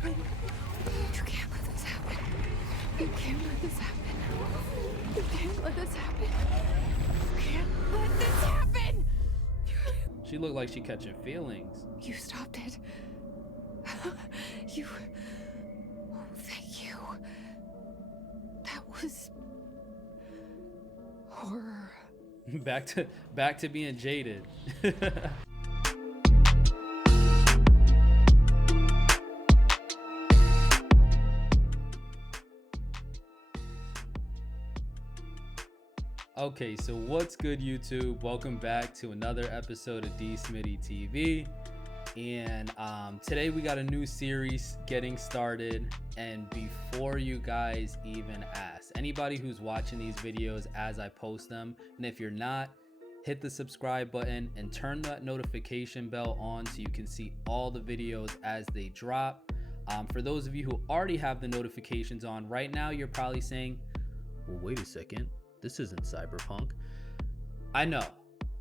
happen. You can't let this happen. You can't let this happen. You can't let this happen. You can't let this happen. She looked like she catching feelings. You stopped it. You... Oh, thank you. That was... horror. back to being jaded. Okay, so what's good, YouTube? Welcome back to another episode of DsmityTV. And today we got a new series getting started. And before you guys even ask, anybody who's watching these videos as I post them, and if you're not, hit the subscribe button and turn that notification bell on so you can see all the videos as they drop. For those of you who already have the notifications on right now, you're probably saying, well, wait a second, this isn't Cyberpunk. I know.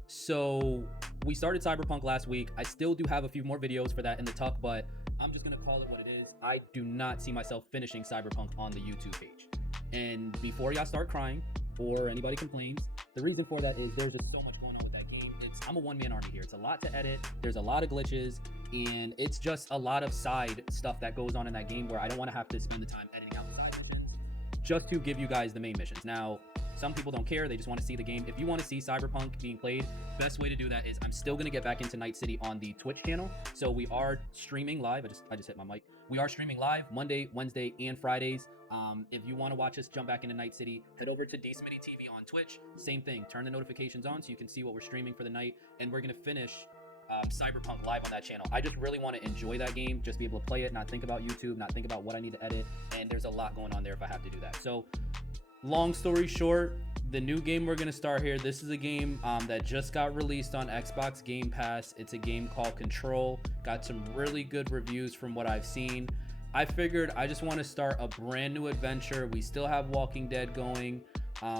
So we started Cyberpunk last week. I still do have a few more videos for that in the tuck, but I'm just gonna call it what it is. I do not see myself finishing Cyberpunk on the YouTube page. And before y'all start crying or anybody complains, the reason for that is there's just so much going on with that game. I'm a one-man army here. It's a lot to edit. There's a lot of glitches, and it's just a lot of side stuff that goes on in that game where I don't want to have to spend the time editing out the side missions just to give you guys the main missions. Now, some people don't care. They just want to see the game. If you want to see Cyberpunk being played, best way to do that is I'm still going to get back into Night City on the Twitch channel. So we are streaming live. I just hit my mic. We are streaming live Monday, Wednesday, and Fridays. If you want to watch us jump back into Night City, head over to DsmityTV on Twitch. Same thing. Turn the notifications on so you can see what we're streaming for the night. And we're going to finish Cyberpunk live on that channel. I just really want to enjoy that game, just be able to play it, not think about YouTube, not think about what I need to edit. And there's a lot going on there if I have to do that. So long story short, the new game we're going to start here, this is a game that just got released on Xbox Game Pass. It's a game called Control. Got some really good reviews from what I've seen. I figured I just want to start a brand new adventure. We still have Walking Dead going,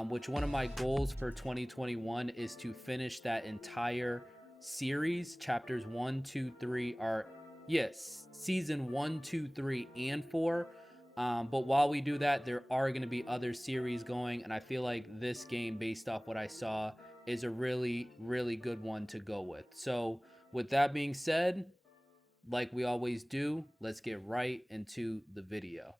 which one of my goals for 2021 is to finish that entire series. Chapters 1, 2, 3 are, yes, season 1, 2, 3, and 4. But while we do that, there are going to be other series going, and I feel like this game, based off what I saw, is a really, really good one to go with. So with that being said, like we always do, let's get right into the video.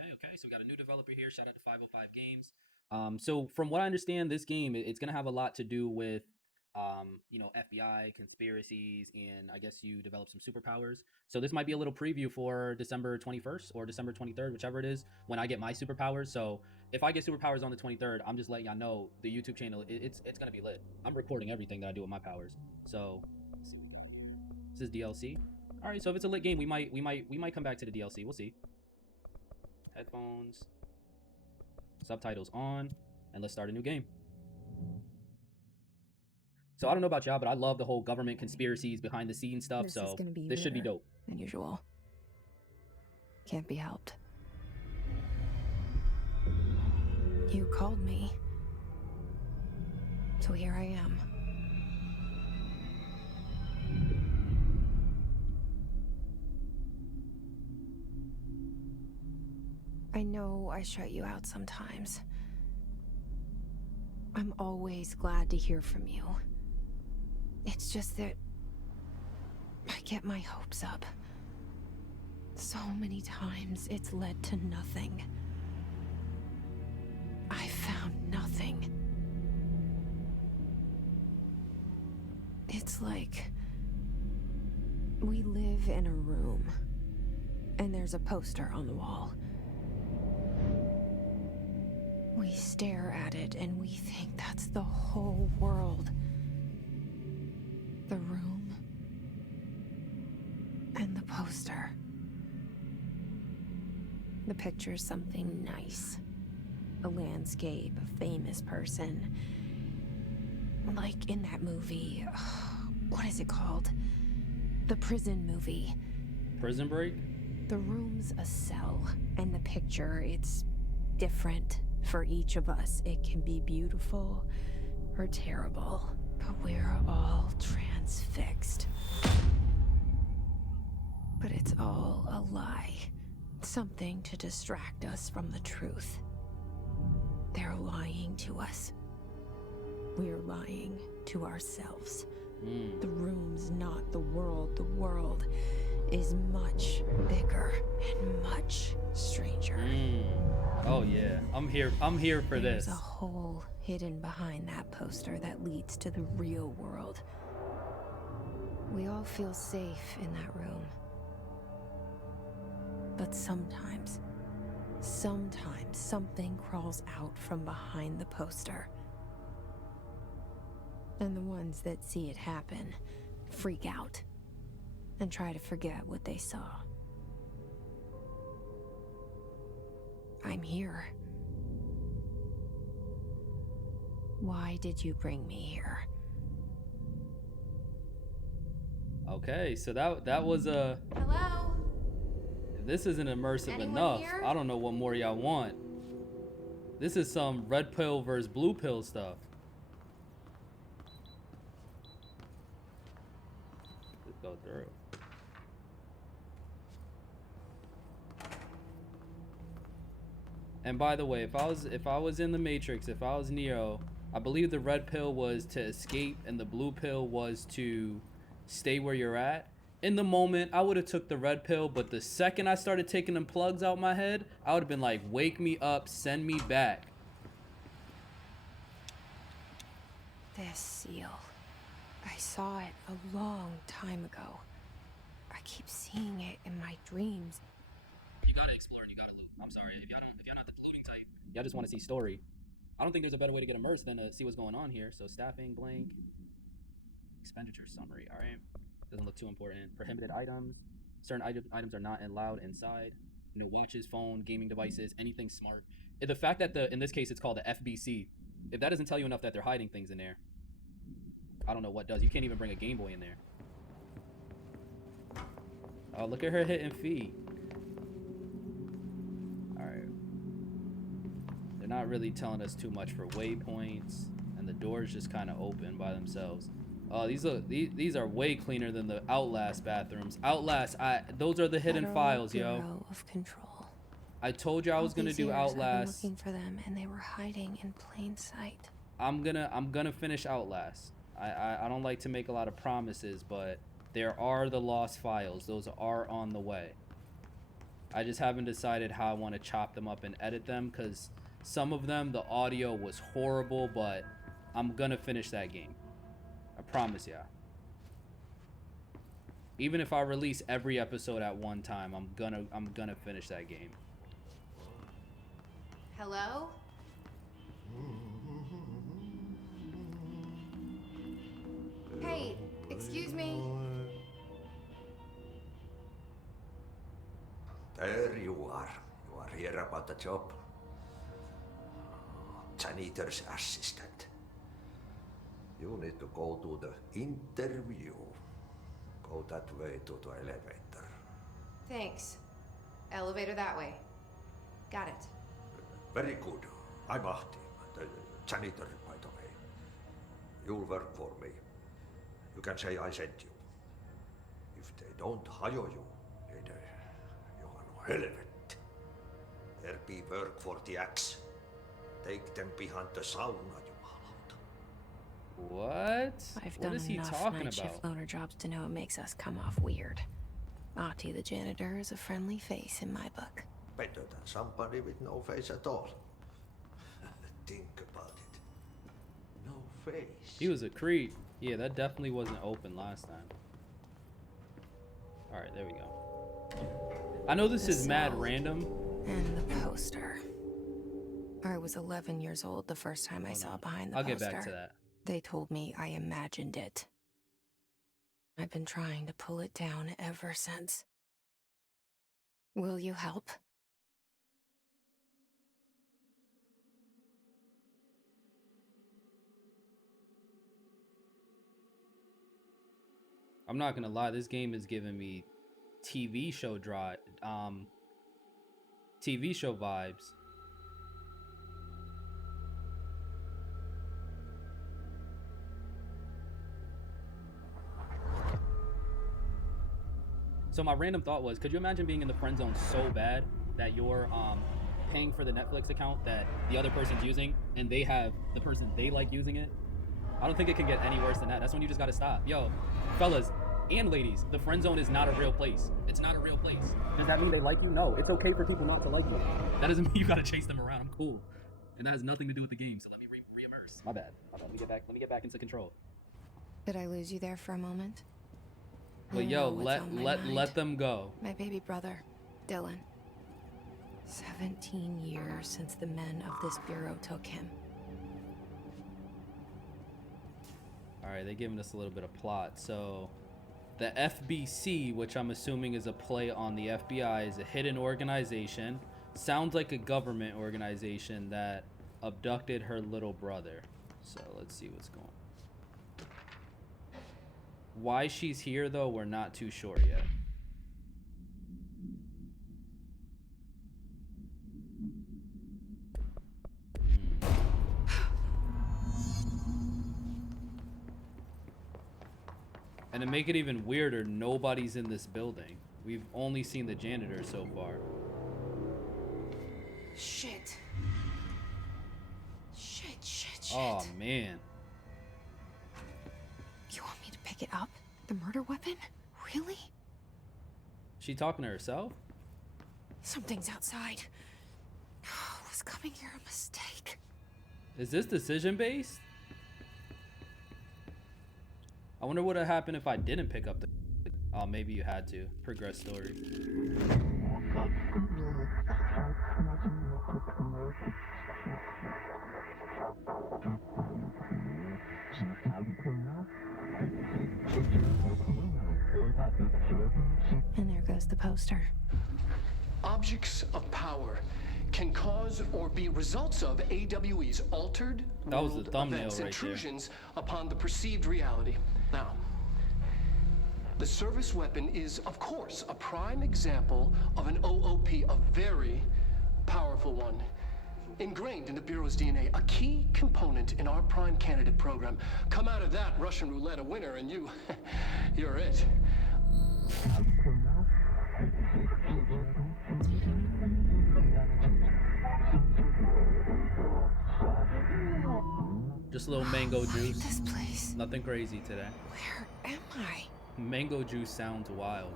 Okay, so we got a new developer here. Shout out to 505 Games. So from what I understand, this game, it's going to have a lot to do with, you know, FBI, conspiracies, and I guess you develop some superpowers. So this might be a little preview for December 21st or December 23rd, whichever it is, when I get my superpowers. So if I get superpowers on the 23rd, I'm just letting y'all know the YouTube channel, it's going to be lit. I'm recording everything that I do with my powers. So this is DLC. All right, so if it's a lit game, we might come back to the DLC. We'll see. Headphones, subtitles on, and let's start a new game. So I don't know about y'all, but I love the whole government conspiracies, behind the scenes stuff. This should be dope. Than usual. Can't be helped. You called me, so here I am. I know I shut you out sometimes. I'm always glad to hear from you. It's just that I get my hopes up. So many times it's led to nothing. I found nothing. It's like we live in a room, and there's a poster on the wall. We stare at it and we think that's the whole world. The room and the poster. The picture's something nice. A landscape, a famous person. Like in that movie, what is it called? The prison movie. Prison Break? The room's a cell, and the picture, it's different, For each of us, it can be beautiful or terrible, but we're all transfixed. But it's all a lie. Something to distract us from the truth. They're lying to us. We're lying to ourselves. The room's not the world. The world is much bigger and much stranger. Oh yeah, I'm here for this. There's a hole hidden behind that poster that leads to the real world. We all feel safe in that room. But sometimes something crawls out from behind the poster. And the ones that see it happen freak out and try to forget what they saw. I'm here. Why did you bring me here? Okay, so that was a... Hello? This isn't immersive Anyone enough. here? I don't know what more y'all want. This is some red pill versus blue pill stuff. Let's go through. And by the way, if I was in the Matrix, if I was Neo, I believe the red pill was to escape and the blue pill was to stay where you're at. In the moment, I would have took the red pill, but the second I started taking them plugs out my head, I would have been like, wake me up, send me back. This seal. I saw it a long time ago. I keep seeing it in my dreams. You gotta explore and you gotta loot. I'm sorry, if you're not the looting type, y'all just want to see story. I don't think there's a better way to get immersed than to see what's going on here. So staffing, blank, expenditure summary. All right, doesn't look too important. Prohibited items. Certain items are not allowed inside. You know, watches, phone, gaming devices, anything smart. The fact that in this case it's called the FBC, if that doesn't tell you enough that they're hiding things in there, I don't know what does. You can't even bring a Game Boy in there. Oh, look at her hitting feet. Alright. They're not really telling us too much for waypoints. And the doors just kind of open by themselves. Oh, these are way cleaner than the Outlast bathrooms. Outlast, those are the hidden Federal files, Bureau yo. of Control. I told you I was gonna do I've been Outlast. looking for them, and they were hiding in plain sight. I'm gonna finish Outlast. I don't like to make a lot of promises, but there are the lost files. Those are on the way. I just haven't decided how I want to chop them up and edit them, because some of them, the audio was horrible, but I'm gonna finish that game. I promise ya. Even if I release every episode at one time, I'm gonna finish that game. Hello? Hey, excuse me. There you are. You are here about the job. Janitor's assistant. You need to go to the interview. Go that way to the elevator. Thanks. Elevator that way. Got it. Very good. I'm Ahti, the janitor, by the way. You'll work for me. You can say I sent you. If they don't hire you, then you are no helvet. There be work for the axe. Take them behind the sauna, jumalauta. What? I've What done is he enough talking night shift about? loner jobs to know it makes us come off weird. Ahti the janitor is a friendly face in my book. Better than somebody with no face at all. Think about it. No face. He was a creep. Yeah, that definitely wasn't open last time. All right, there we go. I know this The is mad cell. random. And the poster. I was 11 years old the first time I saw behind the I'll poster. get back to that. They told me I imagined it. I've been trying to pull it down ever since. Will you help? I'm not gonna lie, this game is giving me TV show vibes. So my random thought was, could you imagine being in the friend zone so bad that you're paying for the Netflix account that the other person's using, and they have the person they like using it? I don't think it can get any worse than that. That's when you just gotta stop. Yo, fellas and ladies, the friend zone is not a real place. It's not a real place. Does that mean they like you? No, it's okay for people not to like you. That doesn't mean you gotta chase them around. I'm cool, and that has nothing to do with the game. So let me re-immerse. My bad. Let me get back. Let me get back into control. Did I lose you there for a moment? But I yo, know what's on my mind. let them go. My baby brother, Dylan. 17 years since the men of this bureau took him. All right, they're giving us a little bit of plot. So, the FBC, which I'm assuming is a play on the FBI, is a hidden organization. Sounds like a government organization that abducted her little brother. So let's see what's going on. Why she's here, though, we're not too sure yet. And to make it even weirder, nobody's in this building. We've only seen the janitor so far. Shit. Shit. Oh, man. You want me to pick it up? The murder weapon? Really? She talking to herself? Something's outside. Was coming here a mistake? Is this decision based? I wonder what would happen if I didn't pick up the... Oh, maybe you had to. Progress story. And there goes the poster. Objects of power can cause or be results of AWE's altered That was the world thumbnail events, right there. intrusions upon the perceived reality. Now, the service weapon is, of course, a prime example of an OOP, a very powerful one. Ingrained in the Bureau's DNA, a key component in our prime candidate program. Come out of that Russian roulette a winner and you're it. Just a little mango juice. This place. Nothing crazy today. Where am I? Mango juice sounds wild.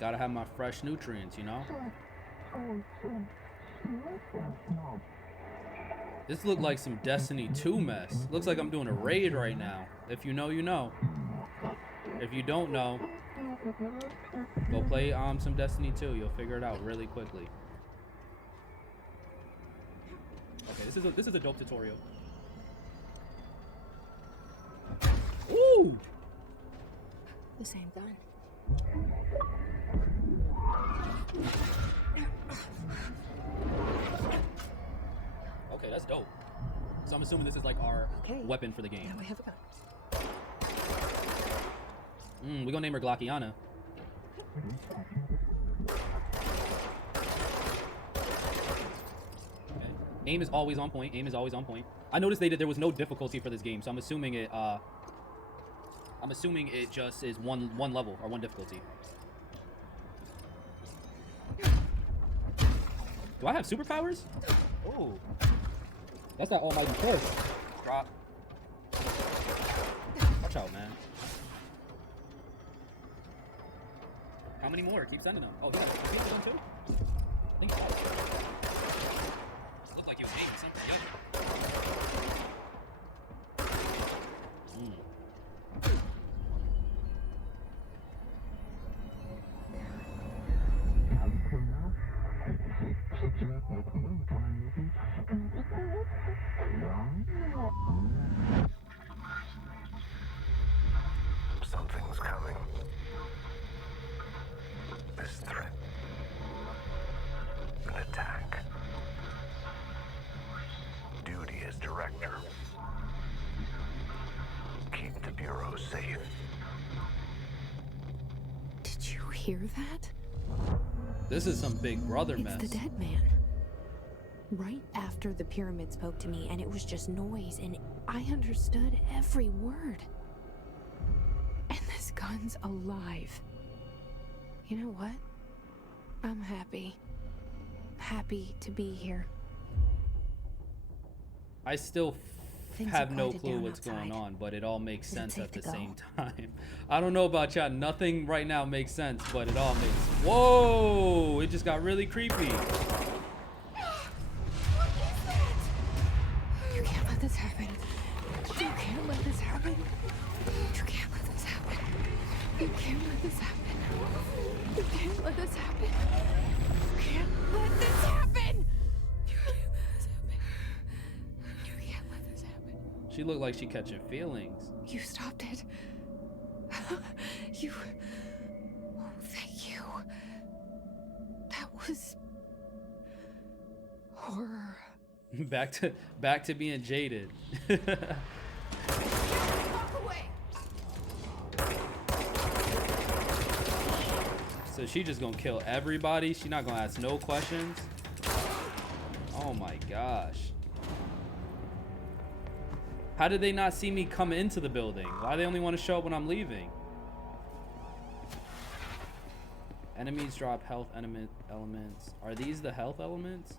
Gotta have my fresh nutrients, you know? This looked like some Destiny 2 mess. Looks like I'm doing a raid right now. If you know, you know. If you don't know, go play some Destiny 2. You'll figure it out really quickly. Okay, this is a dope tutorial. Ooh! This ain't done. Okay, that's dope. So I'm assuming this is like our weapon for the game. Now we have a gun. We're gonna name her Glockiana. Okay. Aim is always on point. Aim is always on point. I noticed there was no difficulty for this game, so I'm assuming it just is one level or one difficulty. Do I have superpowers? Oh. That's that almighty force. Drop. Watch out, man. How many more? Keep sending them. Oh, you got them too? Think about it. Looked like you was aiming something. Something's coming. This threat. An attack. Duty as director. Keep the Bureau safe. Did you hear that? This is some Big Brother mess. It's the dead man. Right after the pyramid spoke to me, and it was just noise, and I understood every word. gun's alive. You know what? I'm happy. Happy to be here. I still Things have are no quieted clue down what's going outside. on, but it all makes Is it sense safe at the to go? same time. I don't know about y'all. Nothing right now makes sense, but it all makes... Whoa! It just got really creepy. You can't let this happen. You can't let this happen. You can't let this happen. You can't let this happen. You can't let this happen. You can't let this happen. You can't let this happen. You can't let this happen. She looked like she catching feelings. You stopped it. You... Oh, thank you. That was... horror. back to being jaded. Walk away. So she just gonna kill everybody? She not gonna ask no questions? Oh my gosh. How did they not see me come into the building? Why they only want to show up when I'm leaving? Enemies drop health elements. Are these the health elements?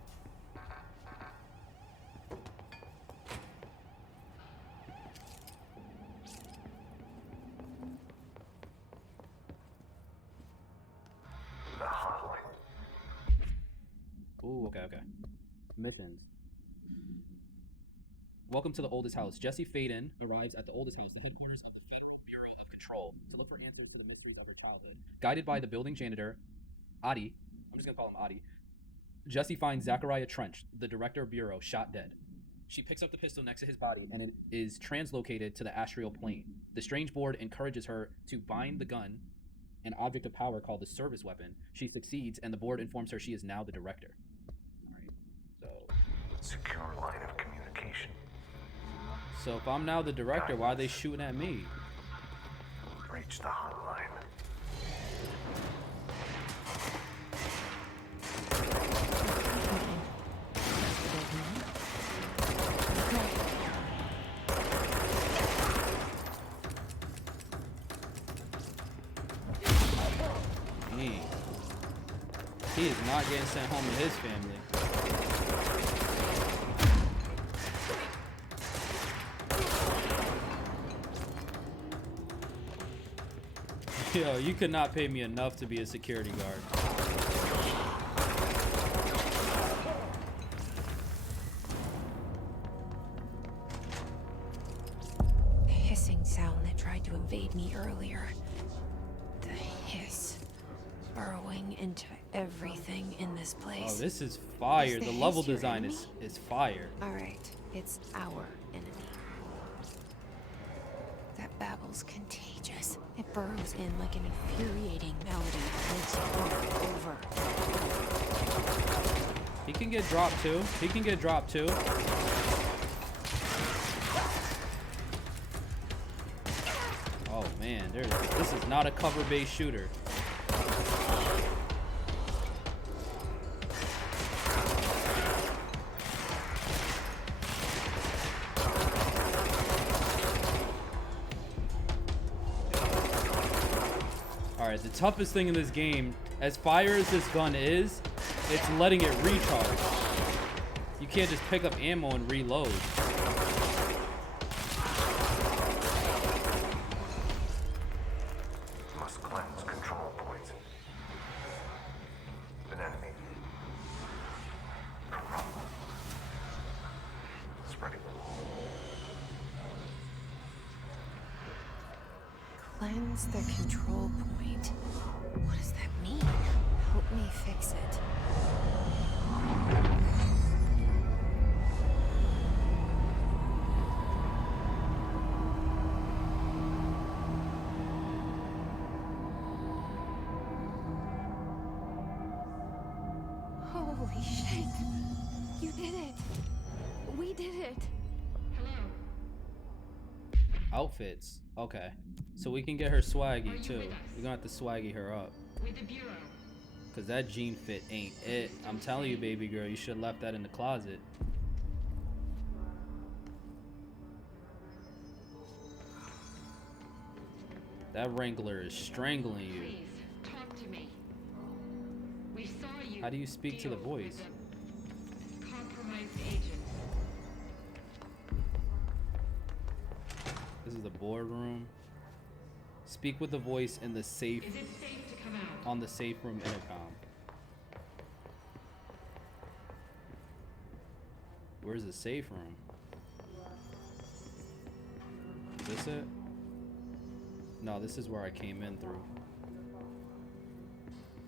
The hotline. Ooh, okay. Missions. Welcome to the oldest house. Jesse Faden arrives at the oldest house, the headquarters of the Federal Bureau of Control, to look for answers to the mysteries of her childhood. Guided by the building janitor, Adi, I'm just gonna call him Adi, Jesse finds Zachariah Trench, the director of bureau, shot dead. She picks up the pistol next to his body and it is translocated to the astral plane. The strange board encourages her to bind the gun, an object of power called the service weapon. She succeeds, and the board informs her she is now the director. Alright, Secure line of communication. so if I'm now the director, why are they shooting at me? Reach the hotline. Dang. He is not getting sent home to his family. Yo, you could not pay me enough to be a security guard. The hissing sound that tried to invade me earlier. The hiss burrowing into everything in this place. Oh, this is fire. Is the The level hiss your design enemy? is fire. All right, it's our enemy. That babble's contagious. It burrows in like an infuriating melody that makes you over. He can get dropped too. He can get dropped too. Oh man, this is not a cover-based shooter. Alright, the toughest thing in this game, as fire as this gun is, it's letting it recharge. You can't just pick up ammo and reload. Must cleanse control points. An enemy. Spreading. Cleanse the control point. What does that mean? Help me fix it. Holy shit! You did it! We did it! Outfits. Okay. So we can get her swaggy too. We're gonna have to swaggy her up. With the Bureau. Cause that jean fit ain't it. I'm telling you, baby girl, you should have left that in the closet. That Wrangler is strangling you. Please, talk to me. We saw you. How do you speak to the deal voice? with the compromised agents. This is the boardroom. Speak with the voice in the safe Is it safe to come out? on the safe room intercom. Where's the safe room? Is this it? No, this is where I came in through.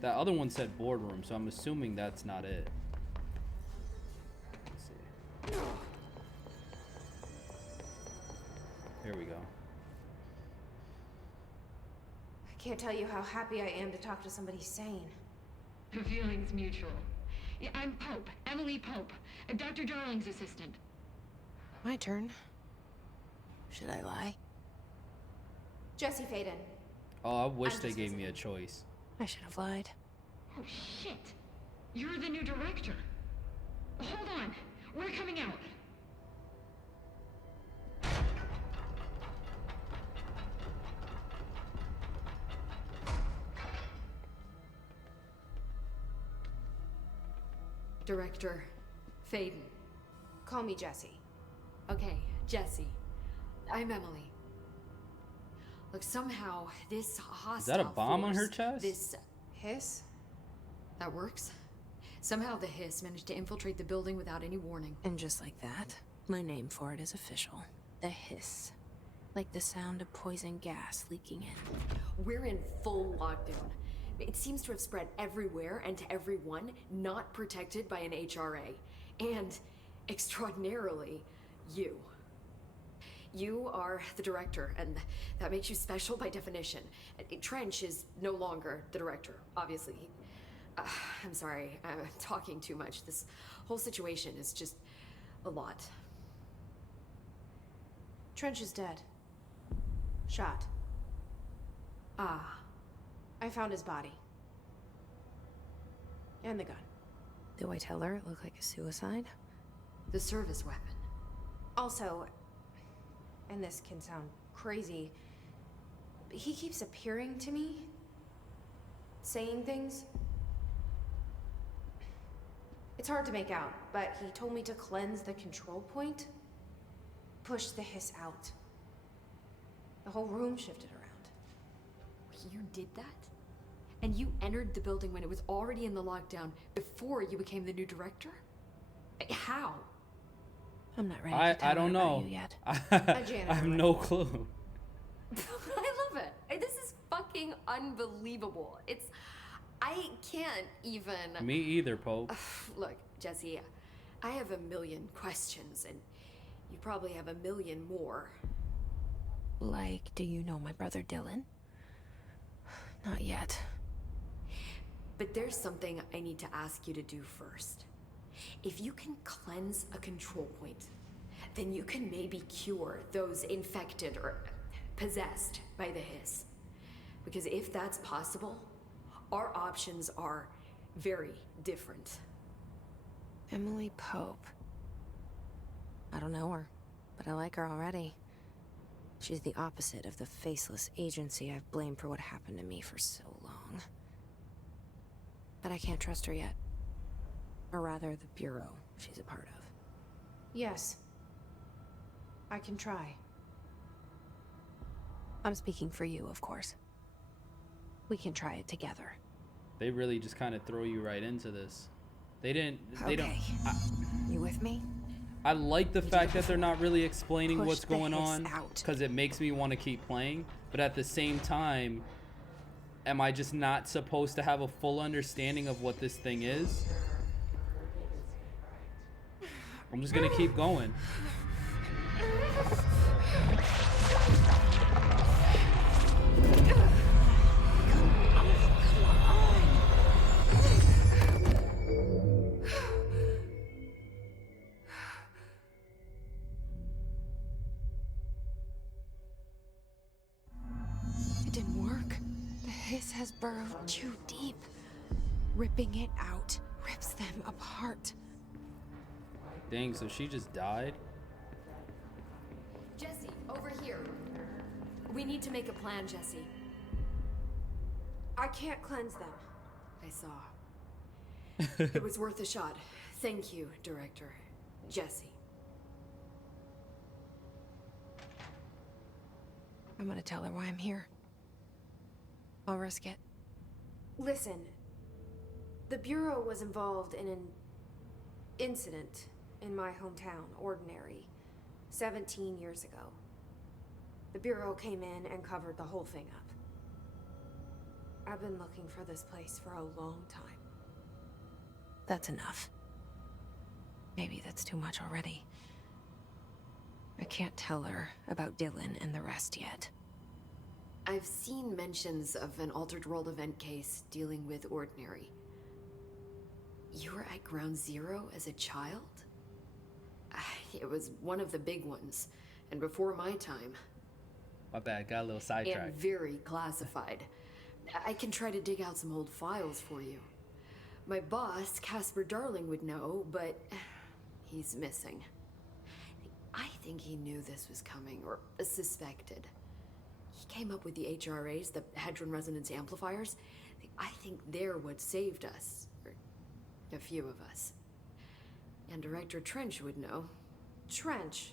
That other one said boardroom, so I'm assuming that's not it. Let's see. Here we go. I can't tell you how happy I am to talk to somebody sane. The feeling's mutual. Yeah, I'm Pope, Emily Pope, Dr. Darling's assistant. My turn. Should I lie? Jesse Faden. Oh, I wish I'm they just gave me visiting. a choice. I should have lied. Oh, shit. You're the new director. Hold on. We're coming out. Director Faden. Call me Jesse. Okay, Jesse. I'm Emily. Look, somehow this hostile Is that a bomb on her force, chest? This Hiss? that works. Somehow the hiss managed to infiltrate the building without any warning. And just like that, my name for it is official. The hiss. Like the sound of poison gas leaking in. We're in full lockdown. It seems to have spread everywhere and to everyone not protected by an HRA. And, extraordinarily, you. You are the director, and that makes you special by definition. Trench is no longer the director, obviously. I'm sorry, I'm talking too much. This whole situation is just a lot. Trench is dead. Shot. Ah, I found his body. And the gun. Do I tell her it looked like a suicide? the service weapon. Also, and this can sound crazy, but he keeps appearing to me, saying things. It's hard to make out, but he told me to cleanse the control point, push the hiss out. The whole room shifted around. You did that? And you entered the building when it was already in the lockdown before you became the new director? How? I'm not ready to tell I don't her about know. you yet. I janitor have might no know. clue. I love it. This is fucking unbelievable. I can't even. Me either, Pope. Look, Jesse, I have a million questions, and you probably have a million more. Like, do you know my brother Dylan? Not yet. But there's something I need to ask you to do first. If you can cleanse a control point, then you can maybe cure those infected or possessed by the hiss. Because if that's possible, our options are very different. Emily Pope. I don't know her, but I like her already. She's the opposite of the faceless agency I've blamed for what happened to me for so long. But I can't trust her yet. Or rather, the Bureau she's a part of. Yes. I can try. I'm speaking for you, of course. We can try it together. They really just kind of throw you right into this. They don't. You with me? I like the fact that they're not really explaining Push what's the going hiss on, out. because it makes me want to keep playing. But at the same time, am I just not supposed to have a full understanding of what this thing is? I'm just gonna keep going. It didn't work. The hiss has burrowed too deep. Ripping it out rips them apart. Dang, so she just died? Jesse, over here. We need to make a plan, Jesse. I can't cleanse them. I saw. It was worth a shot. Thank you, Director. Jesse. I'm gonna tell her why I'm here. I'll risk it. Listen, the Bureau was involved in an incident in my hometown, Ordinary, 17 years ago. The Bureau came in and covered the whole thing up. I've been looking for this place for a long time. That's enough. Maybe that's too much already. I can't tell her about Dylan and the rest yet. I've seen mentions of an Altered World event case dealing with Ordinary. You were at Ground Zero as a child? It was one of the big ones, and before my time. My bad, got a little And sidetracked. very classified. I can try to dig out some old files for you. My boss, Casper Darling, would know, but he's missing. I think he knew this was coming, or suspected. He came up with the HRAs, the Hadron Resonance Amplifiers. I think they're what saved us. Or a few of us. And Director Trench would know. Trench?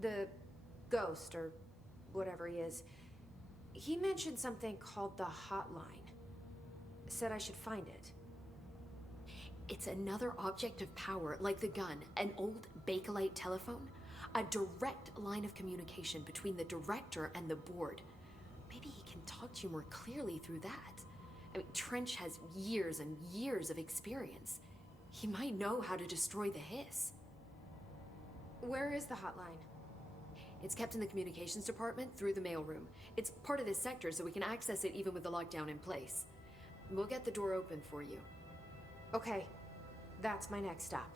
The ghost, or whatever he is. He mentioned something called the Hotline. Said I should find it. It's another object of power, like the gun, an old Bakelite telephone. A direct line of communication between the director and the board. Maybe he can talk to you more clearly through that. I mean, Trench has years and years of experience. He might know how to destroy the hiss. Where is the hotline? It's kept in the communications department through the mailroom. It's part of this sector, so we can access it even with the lockdown in place. We'll get the door open for you. Okay, that's my next stop.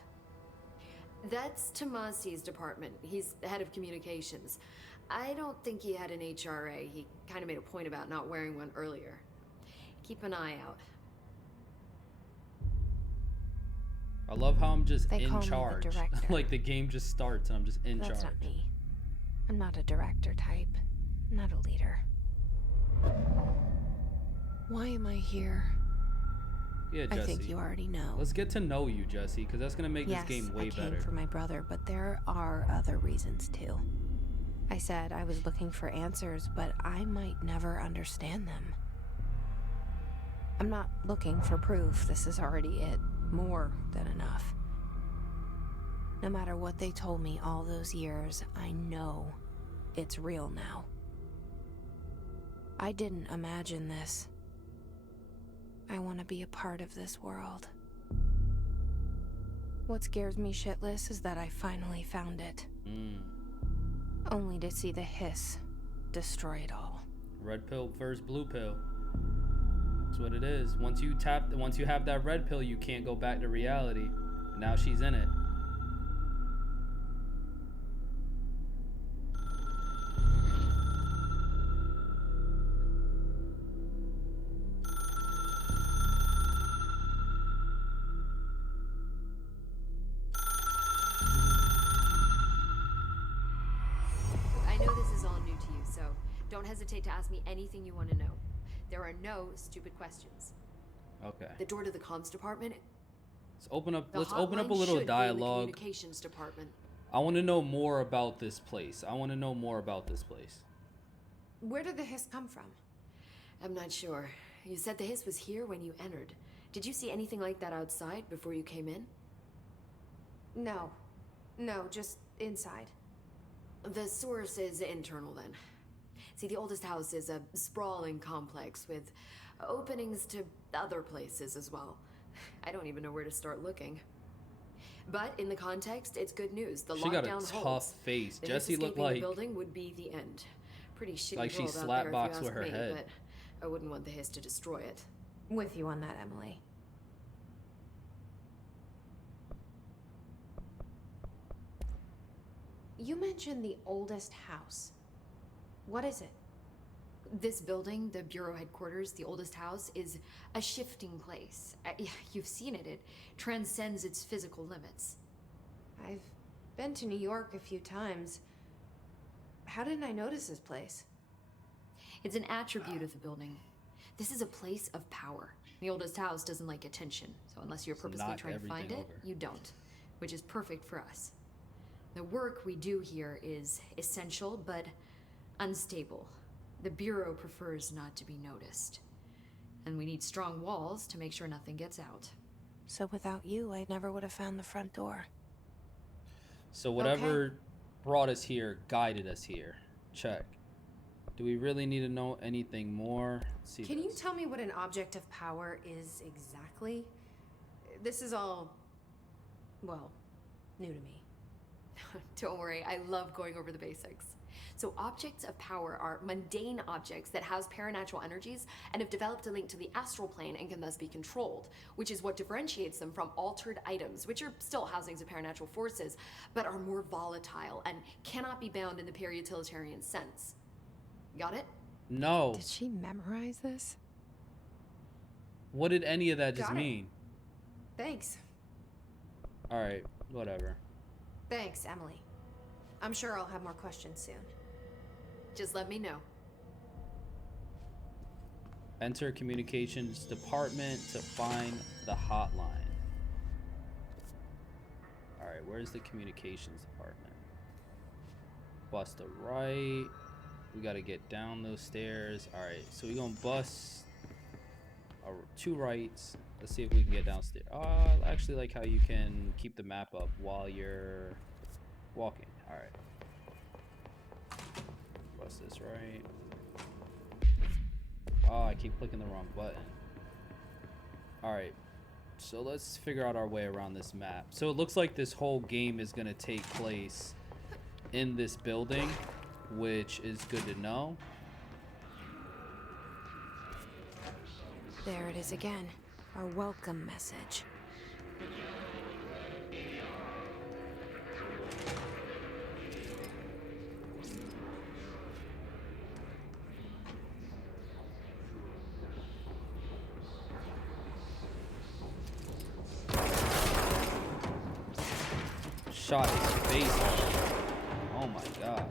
That's Tomasi's department. He's the head of communications. I don't think he had an HRA. He kind of made a point about not wearing one earlier. Keep an eye out. I love how I'm just They in call me the charge. director. Like the game just starts and I'm just in That's charge. not me. I'm not a director type. I'm not a leader. Why am I here? Yeah, I Jesse. think you already know. Let's get to know you, Jesse, because that's gonna make Yes, this game way I came better. for my brother, but there are other reasons too. I said I was looking for answers, but I might never understand them. I'm not looking for proof. This is already it. More than enough. No matter what they told me all those years, I know it's real now. I didn't imagine this. I want to be a part of this world. What scares me shitless is that I finally found it. Only to see the hiss destroy it all. Red pill versus blue pill. That's what it is. Once you have that red pill, you can't go back to reality. And now she's in it. I know this is all new to you, so don't hesitate to ask me anything you want to know. There are no stupid questions. Okay. The door to the comms department. Let's open up. The Let's open up a hotline little should be in the dialogue. communications department. I want to know more about this place. I want to know more about this place. Where did the hiss come from? I'm not sure. You said the hiss was here when you entered. Did you see anything like that outside before you came in? No. No, just inside. The source is internal then. See, the oldest house is a sprawling complex with openings to other places as well. I don't even know where to start looking. But in the context, it's good news. The She got a lockdown tough holds. face. The Jesse hiss looked escaping like the building would be the end. Pretty shitty like she world out slap there, boxed if you with ask her me, head. but I wouldn't want the hiss to destroy it. With you on that, Emily. You mentioned the oldest house. What is it? This building, the Bureau headquarters, the oldest house, is a shifting place. You've seen it. It transcends its physical limits. I've been to New York a few times. How didn't I notice this place? It's an attribute of the building. This is a place of power. The oldest house doesn't like attention, so unless you're purposely knock trying to find everything it, over. you don't, which is perfect for us. The work we do here is essential, but unstable. The Bureau prefers not to be noticed. And we need strong walls to make sure nothing gets out. So without you, I never would have found the front door. So whatever brought us here guided us here. Check. Do we really need to know anything more? Let's see. Can you this. tell me what an object of power is exactly? This is all, well, new to me. Don't worry, I love going over the basics. So objects of power are mundane objects that house paranatural energies and have developed a link to the astral plane and can thus be controlled, which is what differentiates them from altered items, which are still housings of paranatural forces, but are more volatile and cannot be bound in the peri-utilitarian sense. Got it? No. Did she memorize this? What did any of that just Got it. mean? Thanks. All right, whatever. Thanks, Emily. I'm sure I'll have more questions soon. Just let me know. Enter communications department to find the hotline. All right, where's the communications department? Bust a right. We got to get down those stairs. All right, so we're going to bust two rights. Let's see if we can get downstairs. I actually like how you can keep the map up while you're walking. All right. Bust this right. Oh, I keep clicking the wrong button. All right. So let's figure out our way around this map. So it looks like this whole game is going to take place in this building, which is good to know. There it is again. Our welcome message. Shot his face off. Oh my god.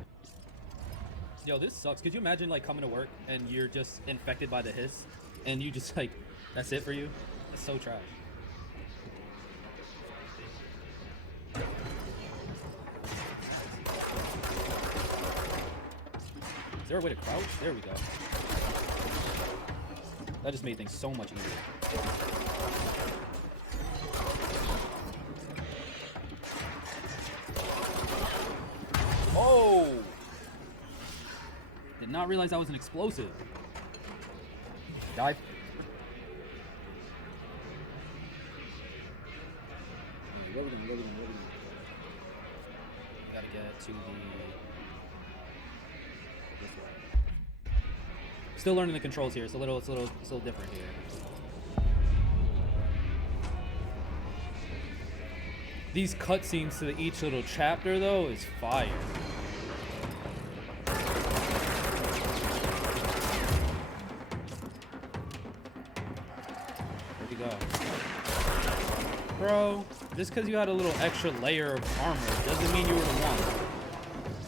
Yo, this sucks. Could you imagine like coming to work and you're just infected by the hiss and you just like, that's it for you? That's so trash. Is there a way to crouch? There we go. That just made things so much easier. Oh! Did not realize that was an explosive. Die. Gotta get to the... this way. Still learning the controls here. It's a little different here. These cutscenes to each little chapter though is fire. Where'd he go? Bro, just because you had a little extra layer of armor doesn't mean you were the one.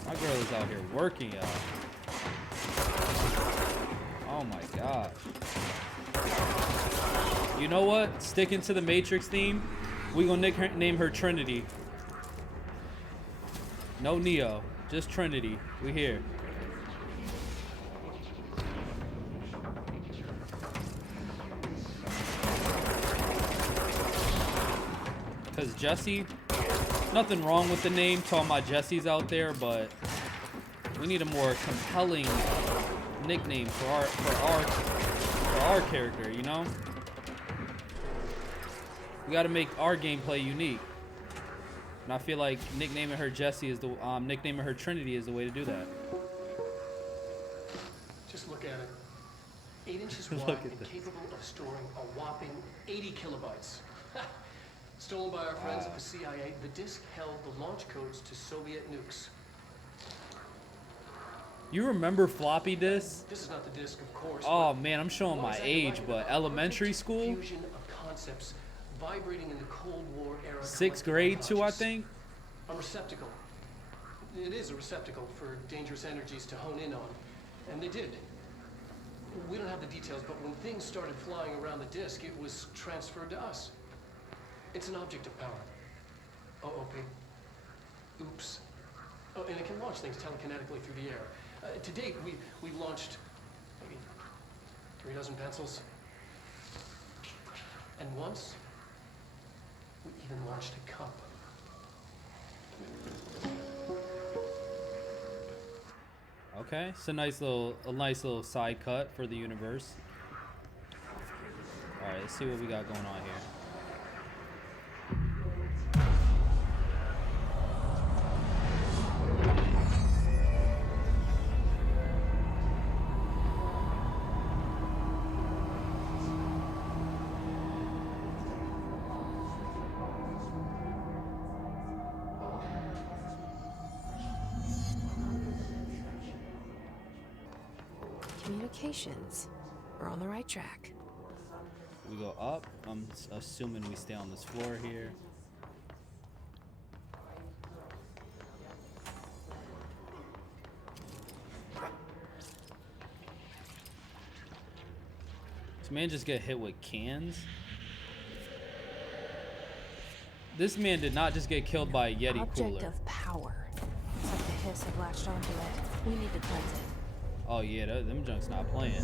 My girl is out here working, y'all. Oh my gosh. You know what? Sticking to the Matrix theme, we gonna name her Trinity. No Neo, just Trinity. We here. Cause Jesse, nothing wrong with the name. Talking about Jesse's out there, but we need a more compelling nickname for our character. You know, we got to make our gameplay unique. And I feel like nicknaming her Jesse is the nicknaming her Trinity is the way to do that. Just look at it. 8 inches Look wide at and this. capable of storing a whopping 80 kilobytes. Stolen by our friends at the CIA, the disk held the launch codes to Soviet nukes. You remember floppy disks? This is not the disk, of course. Oh but man, I'm showing what my is that age, like? but A elementary perfect school, fusion of concepts vibrating in the Cold War era. 6th grade too, I think. A receptacle. It is a receptacle for dangerous energies to hone in on. And they did. We don't have the details, but when things started flying around the disk, it was transferred to us. It's an object of power. OOP. Oops. Oh, and it can launch things telekinetically through the air. To date, we've launched maybe 3 dozen pencils. And once, we even launched a cup. Okay, it's a nice little side cut for the universe. All right, let's see what we got going on here. Communications. We're on the right track. We go up. I'm assuming we stay on this floor here. This man just get hit with cans. This man did not just get killed by a Yeti Object cooler. of power. It's like the hiss have latched onto it. We need to cleanse it. Oh yeah, them junks not playing. 2,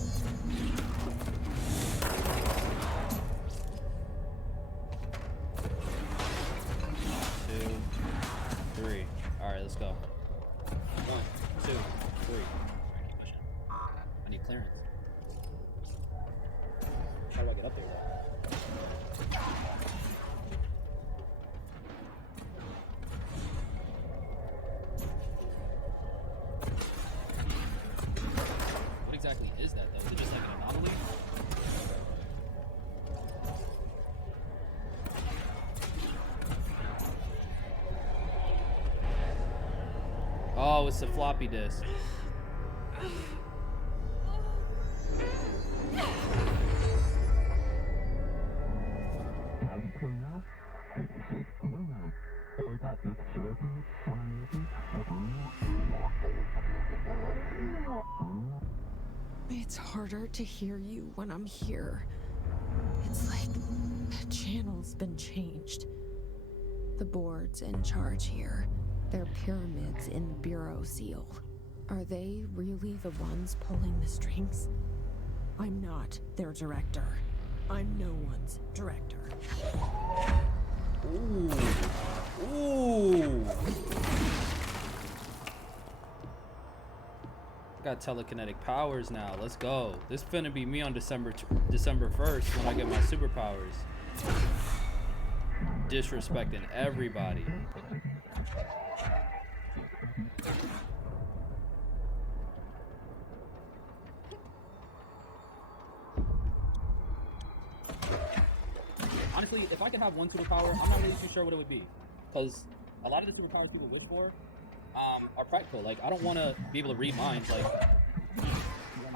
3. All right, let's go. 1, 2, 3. Keep pushing. I need clearance. How do I get up there though? What exactly is that though? Is it just like an anomaly? Oh, it's a floppy disk. It's harder to hear you when I'm here. It's like the channel's been changed. The board's in charge here. They're pyramids in the bureau seal. Are they really the ones pulling the strings? I'm not their director. I'm no one's director. Ooh. Ooh. Got telekinetic powers now. Let's go. This finna be me on December 1st when I get my superpowers. Disrespecting everybody. Honestly, if I could have one superpower, I'm not really too sure what it would be. Because a lot of the superpowers people wish for are practical. Like, I don't want to be able to read minds. Like,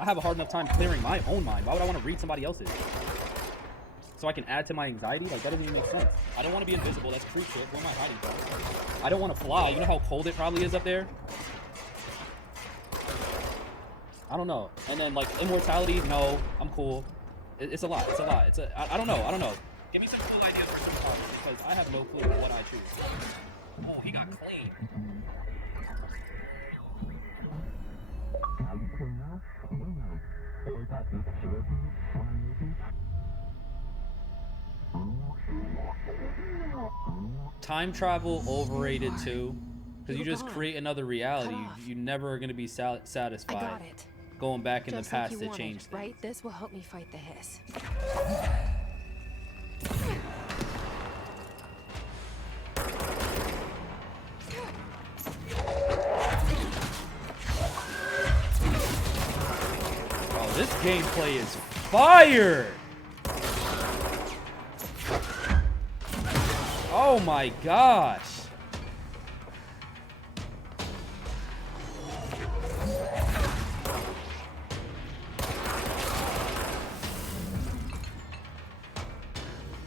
I have a hard enough time clearing my own mind. Why would I want to read somebody else's? So I can add to my anxiety? Like, that doesn't even make sense. I don't want to be invisible. That's true shit. Where am I hiding from? I don't want to fly. You know how cold it probably is up there? I don't know. And then, like, immortality, no. I'm cool. It's a lot. It's a lot. I don't know. I don't know. Give me some cool ideas for superpowers because I have no clue what I choose. Oh, he got clean. Time travel overrated too, because you just create another reality. You never are going to be satisfied. I got it. Going back in Just the like past you to wanted, change things. right? This will help me fight the hiss. Oh, this gameplay is fire! Oh my gosh!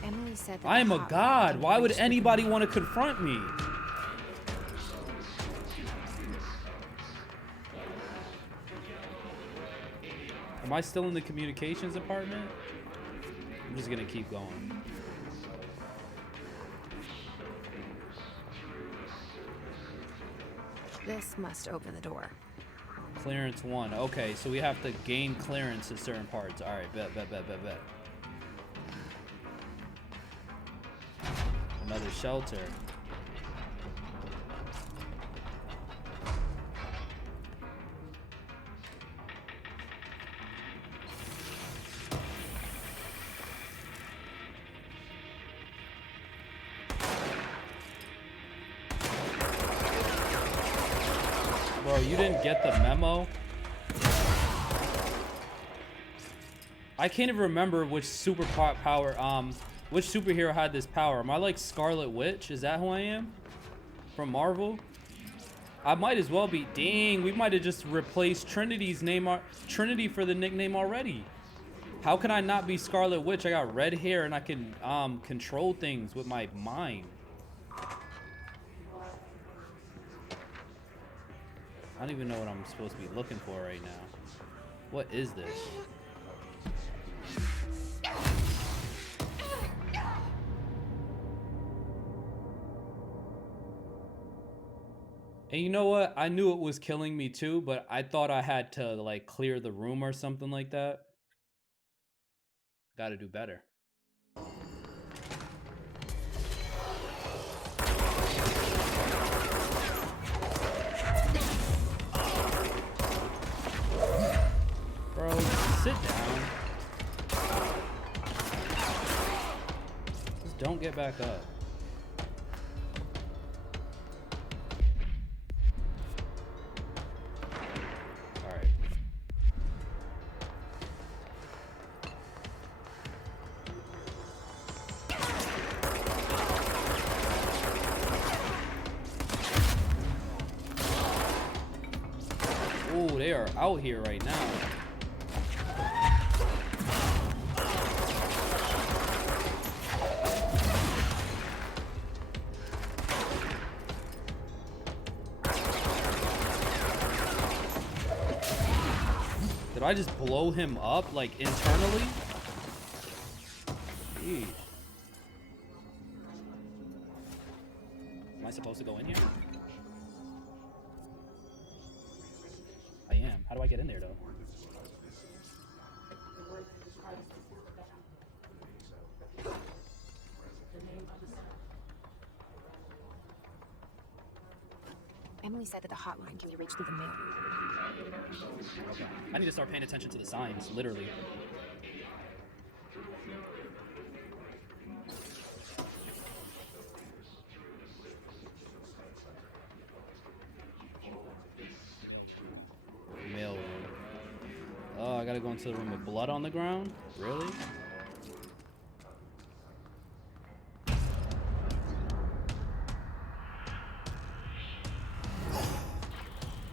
Emily said that I am the a hot god. rod Why would reached the anybody command. want to confront me? Am I still in the communications department? I'm just gonna keep going. This must open the door. Clearance 1. Okay, so we have to gain clearance to certain parts. All right, bet. Another shelter. Bro, you didn't get the memo? I can't even remember which which superhero had this power. Am I like Scarlet Witch? Is that who I am? From Marvel? I might as well be. Dang, we might have just replaced Trinity's name, Trinity for the nickname already. How can I not be Scarlet Witch? I got red hair and I can control things with my mind. I don't even know what I'm supposed to be looking for right now. What is this? And you know what? I knew it was killing me too, but I thought I had to like clear the room or something like that. Gotta do better. Bro, sit down. Just don't get back up. Alright. Ooh, they are out here right now. Did I just blow him up, like, internally? Jeez. Am I supposed to go in here? I am. How do I get in there, though? Emily said that the hotline can be reached through the mail. Okay. I need to start paying attention to the signs, literally. Mail room. Oh, I gotta go into the room with blood on the ground? Really?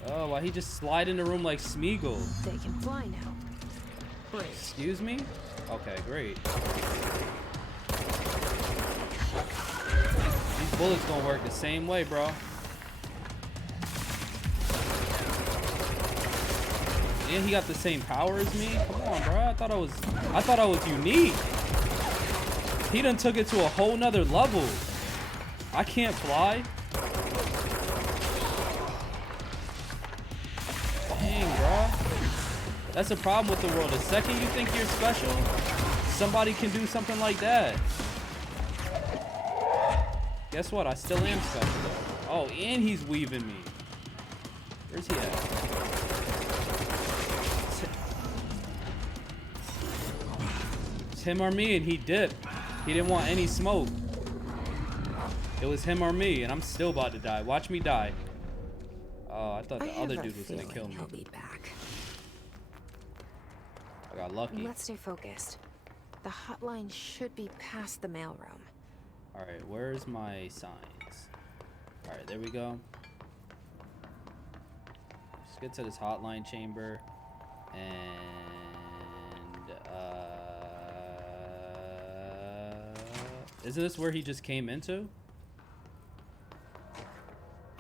Oh, why he just slide in the room like Smeagol? They can fly now. Great. Excuse me? Okay, great. These bullets gonna work the same way, bro. And he got the same power as me? Come on, bro. I thought I was unique. He done took it to a whole nother level. I can't fly. Dang, bro. That's the problem with the world. The second you think you're special, somebody can do something like that. Guess what? I still am special, though. Oh, and he's weaving me. Where's he at? It's him or me, and he dipped. He didn't want any smoke. It was him or me, and I'm still about to die. Watch me die. Oh, I thought the other dude was gonna kill me. He'll be back. I got lucky. Let's stay focused. The hotline should be past the mailroom. Alright, where's my signs? Alright, there we go. Let's get to this hotline chamber. And isn't this where he just came into?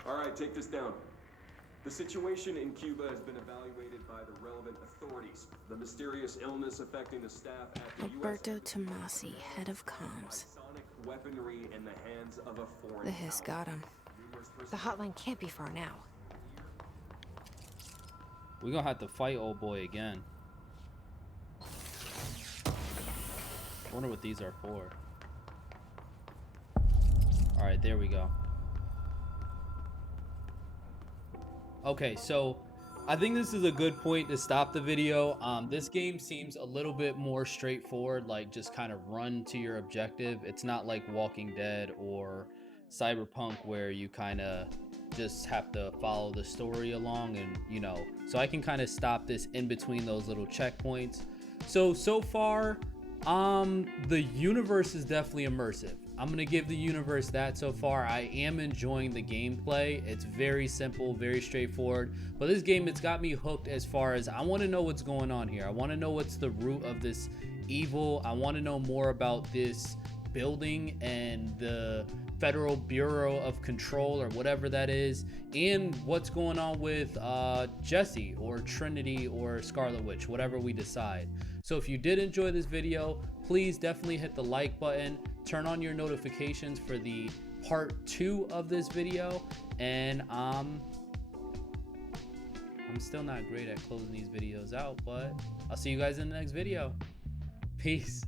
Alright, take this down. The situation in Cuba has been evaluated by the relevant authorities. The mysterious illness affecting the staff at the Alberto U.S. Tomasi, head of comms. Sonic weaponry in the hands of a foreign The hiss power. got him. The hotline can't be far now. We're gonna have to fight old boy again. I wonder what these are for. Alright, there we go. Okay, so I think this is a good point to stop the video. This game seems a little bit more straightforward, like just kind of run to your objective. It's not like Walking Dead or Cyberpunk where you kind of just have to follow the story along, and you know, so I can kind of stop this in between those little checkpoints. So far, the universe is definitely immersive. I'm gonna give the universe that. So far I am enjoying the gameplay. It's very simple, very straightforward, but this game, it's got me hooked as far as I want to know what's going on here. I want to know what's the root of this evil. I want to know more about this building and the Federal Bureau of Control or whatever that is, and what's going on with Jesse or Trinity or Scarlet Witch, whatever we decide. So if you did enjoy this video, please definitely hit the like button, turn on your notifications for the part 2 of this video, and I'm still not great at closing these videos out, but I'll see you guys in the next video. Peace.